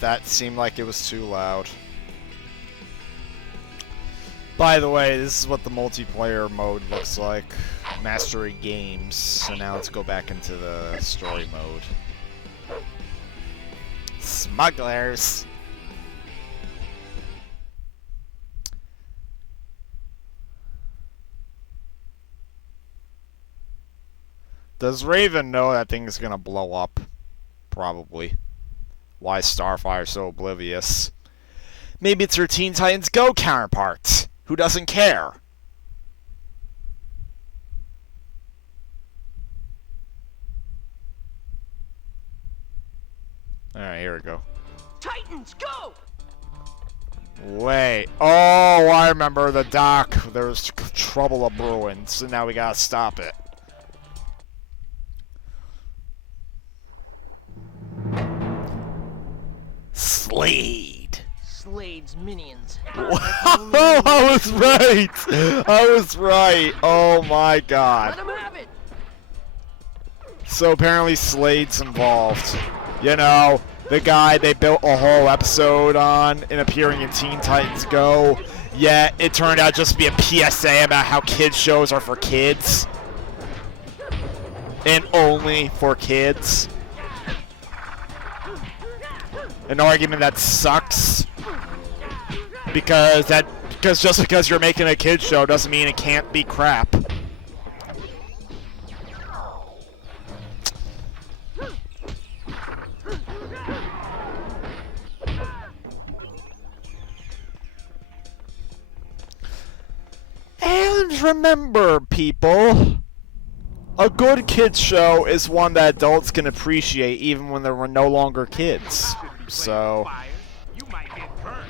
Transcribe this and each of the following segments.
That seemed like it was too loud. By the way, this is what the multiplayer mode looks like. Mastery Games. So now let's go back into the story mode. Smugglers! Does Raven know that thing's gonna blow up? Probably. Why is Starfire so oblivious? Maybe it's her Teen Titans Go counterpart, who doesn't care. Alright, here we go. Titans, go! Wait. Oh, I remember the dock. There was trouble of brewing, so now we gotta stop it. Slade. Slade's minions. Oh, I was right. I was right. Oh my god. Let him have it. So apparently Slade's involved. You know, the guy they built a whole episode on and appearing in Teen Titans Go. Yet it turned out just to be a PSA about how kids shows are for kids. And only for kids. An argument that sucks. Because just because you're making a kids show doesn't mean it can't be crap. And remember, people, a good kids show is one that adults can appreciate even when they're no longer kids. So You might get burned.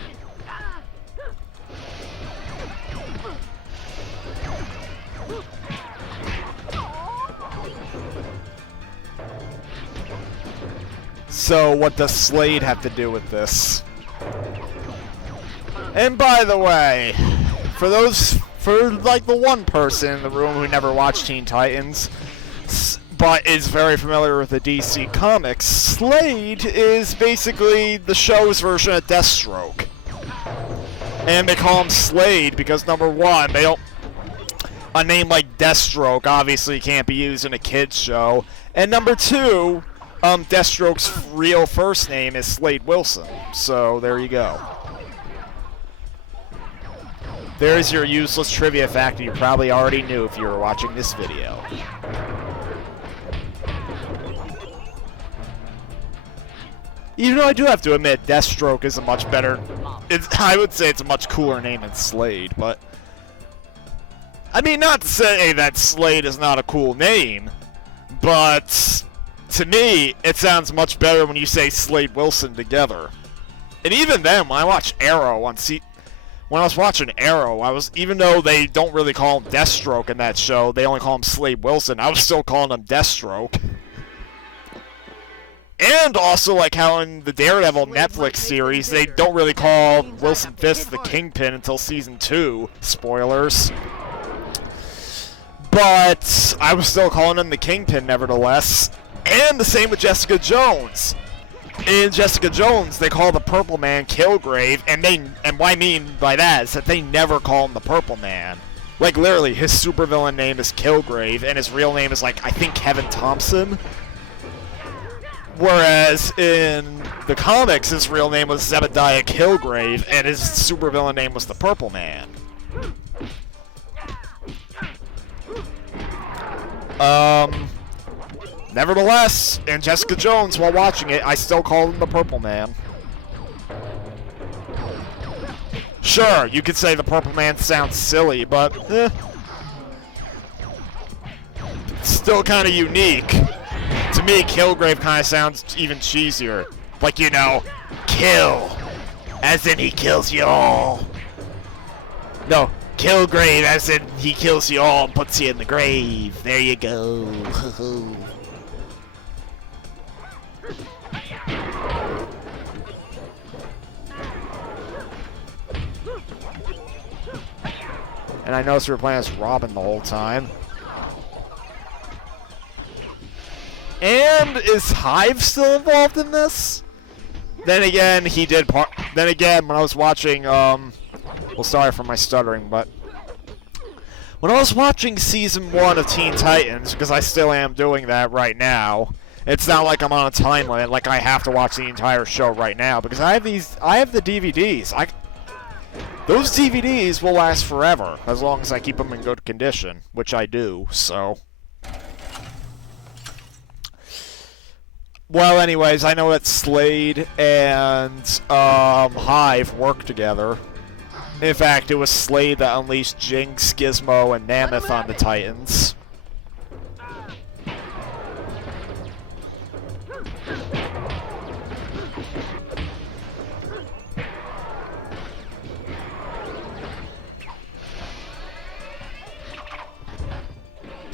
So what does Slade have to do with this? And by the way, for like the one person in the room who never watched Teen Titans, but is very familiar with the DC Comics, Slade is basically the show's version of Deathstroke. And they call him Slade because, number one, a name like Deathstroke obviously can't be used in a kids show. And number two, Deathstroke's real first name is Slade Wilson. So there you go. There's your useless trivia fact you probably already knew if you were watching this video. Even though I do have to admit, Deathstroke is a much better... I would say it's a much cooler name than Slade, but... I mean, not to say that Slade is not a cool name, but... to me, it sounds much better when you say Slade Wilson together. And even then, when I watched Arrow on when I was watching Arrow, even though they don't really call him Deathstroke in that show, they only call him Slade Wilson, I was still calling him Deathstroke. And also, like how in the Daredevil Netflix series, they don't really call Wilson Fisk the Kingpin until Season 2. Spoilers. But I was still calling him the Kingpin nevertheless. And the same with Jessica Jones. In Jessica Jones, they call the Purple Man Kilgrave, and what I mean by that is that they never call him the Purple Man. Like, literally, his supervillain name is Kilgrave, and his real name is, like, I think Kevin Thompson. Whereas in the comics, his real name was Zebediah Kilgrave, and his supervillain name was the Purple Man. Nevertheless, in Jessica Jones, while watching it, I still call him the Purple Man. Sure, you could say the Purple Man sounds silly, but still kind of unique. To me, Kilgrave kind of sounds even cheesier. Like, you know, kill, as in he kills you all. No, Kilgrave as in he kills you all and puts you in the grave. There you go. And I noticed we were playing as Robin the whole time. And is H.I.V.E still involved in this? Then again, he did part. Then again, when I was watching, well, sorry for my stuttering, but when I was watching Season 1 of Teen Titans, because I still am doing that right now, it's not like I'm on a time limit, like I have to watch the entire show right now, because I have the DVDs. Those DVDs will last forever, as long as I keep them in good condition, which I do, so. Well, anyways, I know that Slade and H.I.V.E work together. In fact, it was Slade that unleashed Jinx, Gizmo, and Mammoth on the Titans.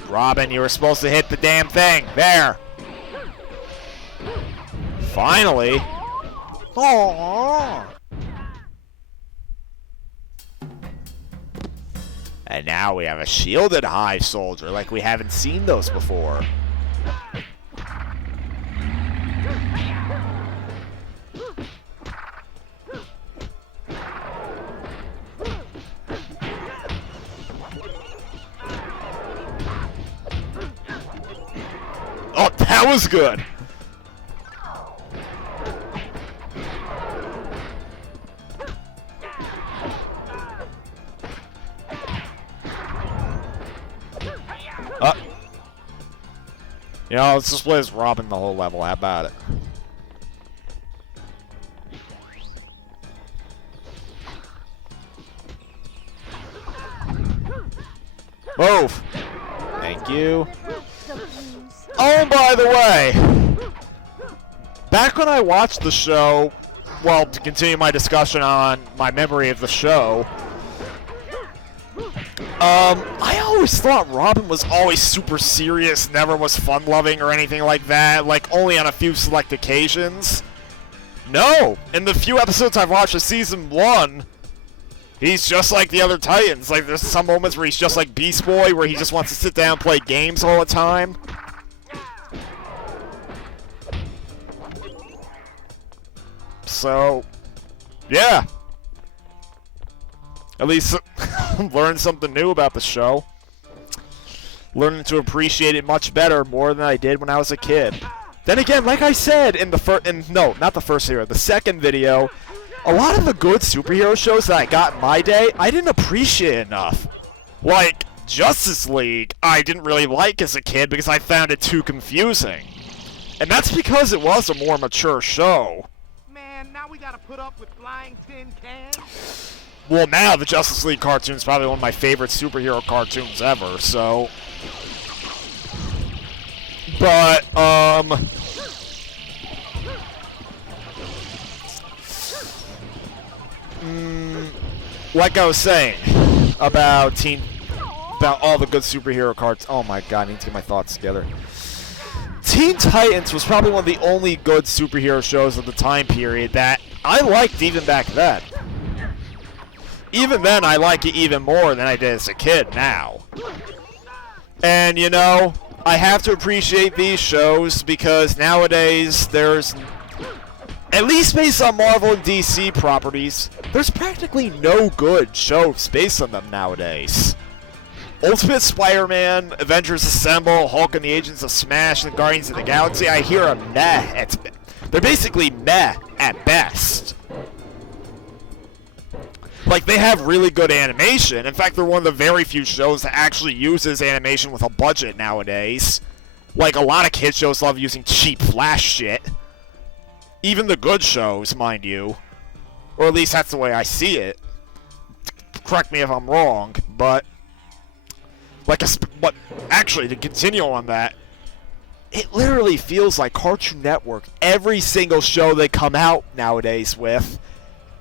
Robin, you were supposed to hit the damn thing. There. Finally. Aww. And now we have a shielded H.I.V.E soldier, like we haven't seen those before. Oh, that was good. You know, let's just play as Robin the whole level. How about it? Move! Thank you. Oh, and by the way, back when I watched the show, well, to continue my discussion on my memory of the show, I always thought Robin was always super serious, never was fun-loving or anything like that, like only on a few select occasions. No! In the few episodes I've watched of Season 1, he's just like the other Titans. Like, there's some moments where he's just like Beast Boy, where he just wants to sit down and play games all the time. So, yeah. At least learn something new about the show. Learning to appreciate it much better, more than I did when I was a kid. Then again, like I said in the no, not the first video, the second video, a lot of the good superhero shows that I got in my day, I didn't appreciate enough. Like, Justice League, I didn't really like as a kid because I found it too confusing. And that's because it was a more mature show. Man, now we gotta put up with flying tin cans? Well, now the Justice League cartoon is probably one of my favorite superhero cartoons ever, so. But, like I was saying about all the good superhero cards. Oh my god, I need to get my thoughts together. Teen Titans was probably one of the only good superhero shows of the time period that I liked even back then. Even then, I like it even more than I did as a kid now. And, you know, I have to appreciate these shows because nowadays there's, at least based on Marvel and DC properties, there's practically no good shows based on them nowadays. Ultimate Spider-Man, Avengers Assemble, Hulk and the Agents of S.M.A.S.H., and Guardians of the Galaxy, I hear a meh. They're basically meh at best. Like, they have really good animation. In fact, they're one of the very few shows that actually uses animation with a budget nowadays. Like, a lot of kids shows love using cheap Flash shit. Even the good shows, mind you. Or at least that's the way I see it. Correct me if I'm wrong, but... But actually, to continue on that, it literally feels like Cartoon Network, every single show they come out nowadays with,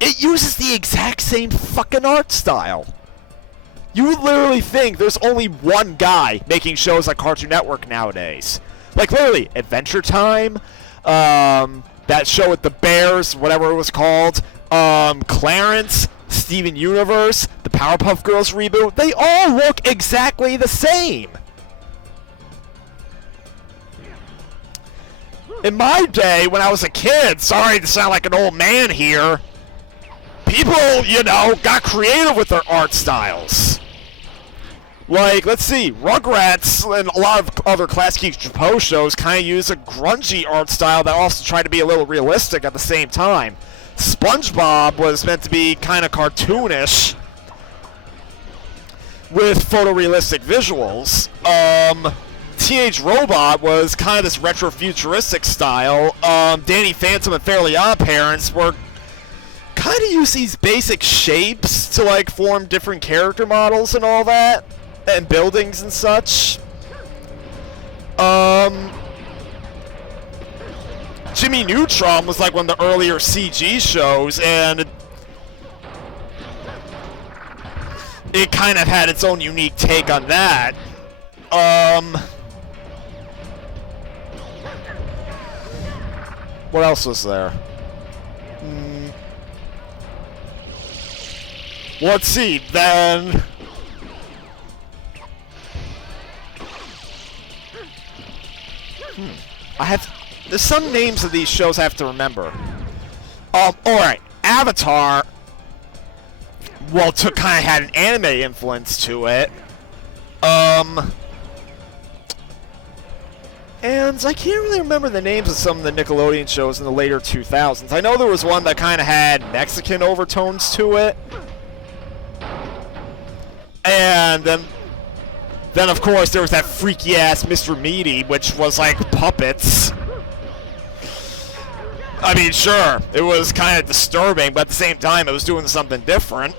it uses the exact same fucking art style. You would literally think there's only one guy making shows like Cartoon Network nowadays. Like, literally, Adventure Time, that show with the bears, whatever it was called, Clarence, Steven Universe, the Powerpuff Girls reboot, they all look exactly the same. in my day, when I was a kid, sorry to sound like an old man here, people, you know, got creative with their art styles. Like, let's see, Rugrats and a lot of other classic Japan shows kind of use a grungy art style that also tried to be a little realistic at the same time. SpongeBob was meant to be kind of cartoonish with photorealistic visuals. Teenage Robot was kind of this retro-futuristic style. Danny Phantom and Fairly Odd Parents were kind of use these basic shapes to like form different character models and all that, and buildings and such. Jimmy Neutron was like one of the earlier CG shows, and it kind of had its own unique take on that. What else was there? Let's see, then. There's some names of these shows I have to remember. Alright, Avatar, well, kind of had an anime influence to it. And I can't really remember the names of some of the Nickelodeon shows in the later 2000s. I know there was one that kind of had Mexican overtones to it. And then of course, there was that freaky-ass Mr. Meaty, which was like puppets. I mean, sure, it was kind of disturbing, but at the same time, it was doing something different.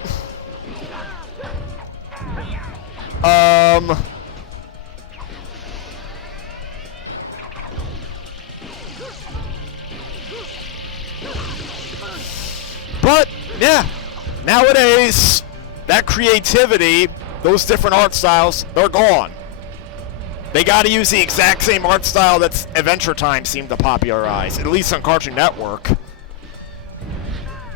But, yeah, nowadays, that creativity, those different art styles, they're gone. They gotta use the exact same art style that Adventure Time seemed to popularize, at least on Cartoon Network.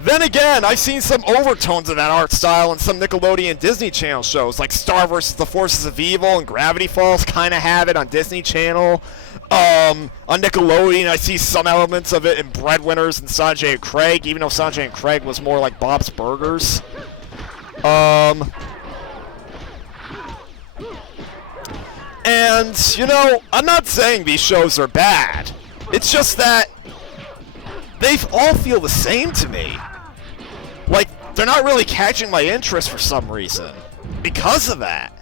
Then again, I've seen some overtones of that art style in some Nickelodeon Disney Channel shows, like Star vs. the Forces of Evil and Gravity Falls kinda have it on Disney Channel. On Nickelodeon, I see some elements of it in Breadwinners and Sanjay and Craig, even though Sanjay and Craig was more like Bob's Burgers. And, you know, I'm not saying these shows are bad. It's just that they all feel the same to me. Like, they're not really catching my interest for some reason. Because of that.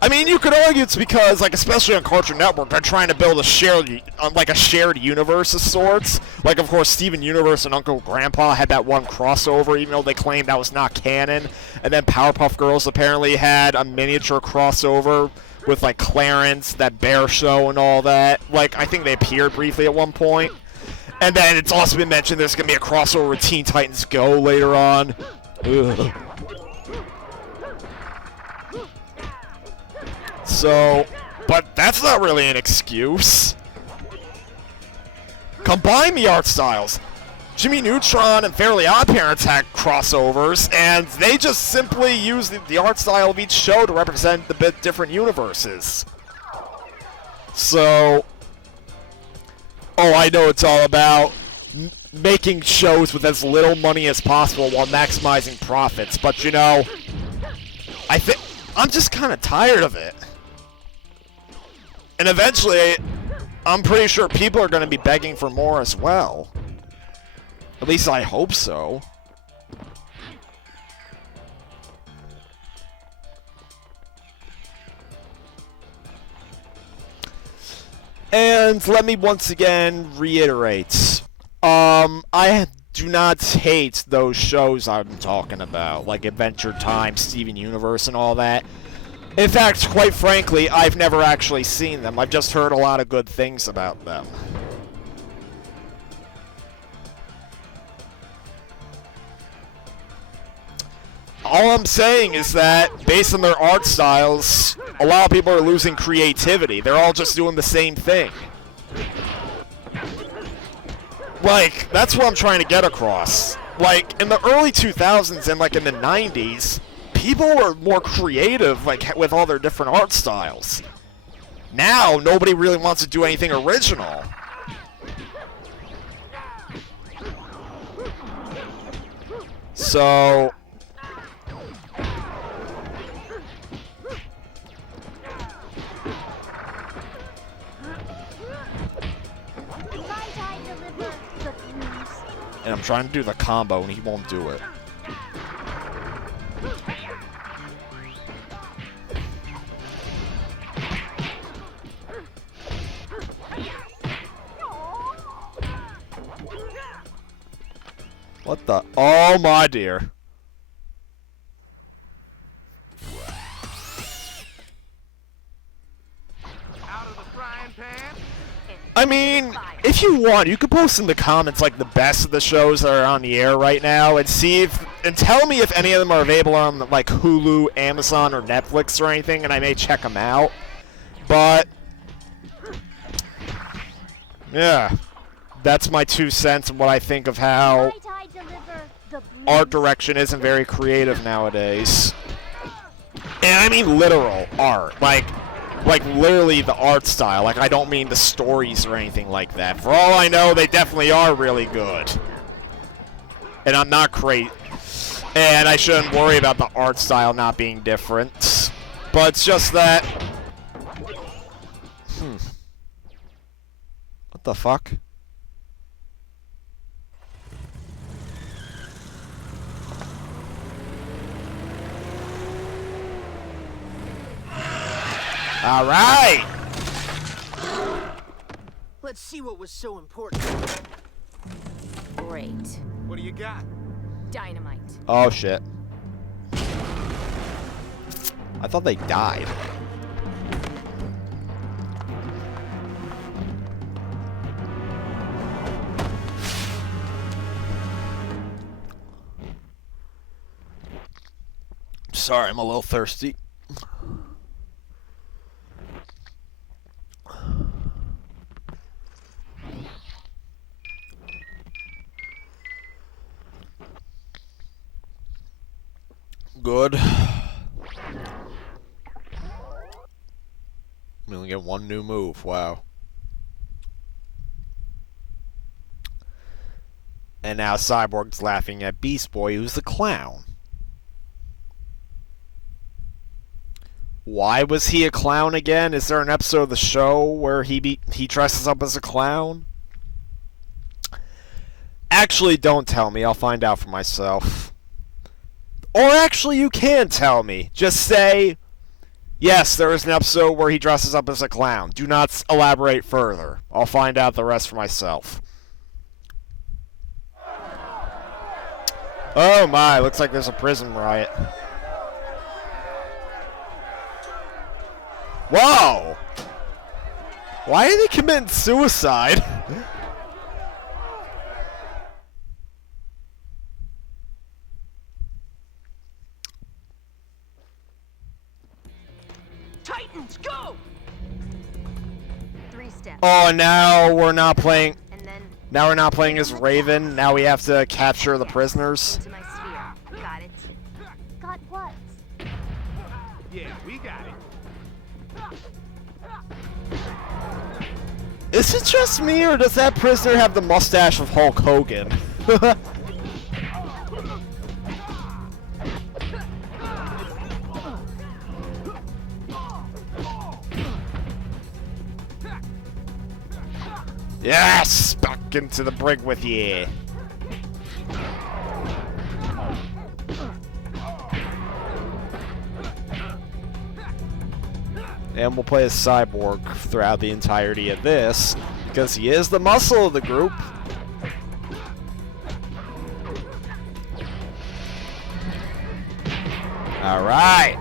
I mean, you could argue it's because, like, especially on Cartoon Network, they're trying to build a shared universe of sorts. Like, of course, Steven Universe and Uncle Grandpa had that one crossover, even though they claimed that was not canon. And then Powerpuff Girls apparently had a miniature crossover with, like, Clarence, that bear show, and all that. Like, I think they appeared briefly at one point. And then it's also been mentioned there's going to be a crossover with Teen Titans Go later on. Ugh. So, but that's not really an excuse. Combine the art styles. Jimmy Neutron and Fairly Odd Parents had crossovers, and they just simply use the art style of each show to represent the bit different universes. So, oh, I know it's all about making shows with as little money as possible while maximizing profits, but you know, I'm just kind of tired of it. And eventually, I'm pretty sure people are going to be begging for more as well. At least I hope so. And let me once again reiterate. I do not hate those shows I'm talking about, like Adventure Time, Steven Universe, and all that. In fact, quite frankly, I've never actually seen them. I've just heard a lot of good things about them. All I'm saying is that, based on their art styles, a lot of people are losing creativity. They're all just doing the same thing. Like, that's what I'm trying to get across. Like, in the early 2000s and, like, in the 90s, people were more creative, like, with all their different art styles. Now, nobody really wants to do anything original. So... and I'm trying to do the combo, and he won't do it. What the? Oh my dear. Out of the frying pan? I mean, if you want, you could post in the comments like the best of the shows that are on the air right now, and see if and tell me if any of them are available on like Hulu, Amazon, or Netflix or anything, and I may check them out. But yeah, that's my 2 cents on what I think of how art direction isn't very creative nowadays. And I mean literal art, like literally the art style. Like, I don't mean the stories or anything like that. For all I know, they definitely are really good. And I'm not crazy. And I shouldn't worry about the art style not being different. But it's just that... What the fuck? All right. Let's see what was so important. Great. What do you got? Dynamite. Oh shit. I thought they died. Sorry, I'm a little thirsty. Good. We only get one new move. Wow. And now Cyborg's laughing at Beast Boy, who's the clown. Why was he a clown again? Is there an episode of the show where he dresses up as a clown? Actually, don't tell me. I'll find out for myself. Or actually, you can tell me. Just say, yes, there is an episode where he dresses up as a clown. Do not elaborate further. I'll find out the rest for myself. Oh my, looks like there's a prison riot. Whoa! Why are they committing suicide? Titans, go! 3 steps. Oh, now we're not playing. And then Now we're not playing as Raven. Now we have to capture the prisoners. into my sphere. Got it. Got what? Yeah, we got it. Is it just me, or does that prisoner have the mustache of Hulk Hogan? Yes! Back into the brig with ye. And we'll play as Cyborg throughout the entirety of this, because he is the muscle of the group. Alright!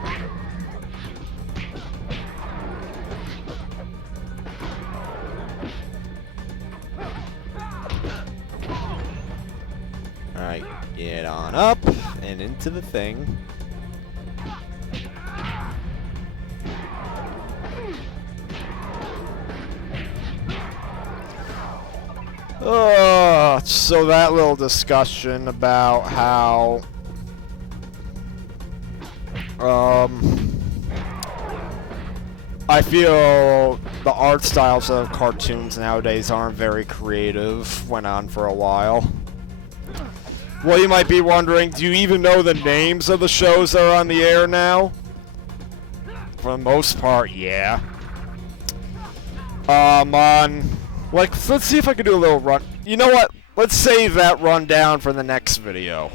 Alright, get on up and into the thing. Oh, so that little discussion about how I feel the art styles of cartoons nowadays aren't very creative. Went on for a while. Well, you might be wondering, do you even know the names of the shows that are on the air now? For the most part, yeah. Let's see if I can do a little run. You know what? Let's save that rundown for the next video.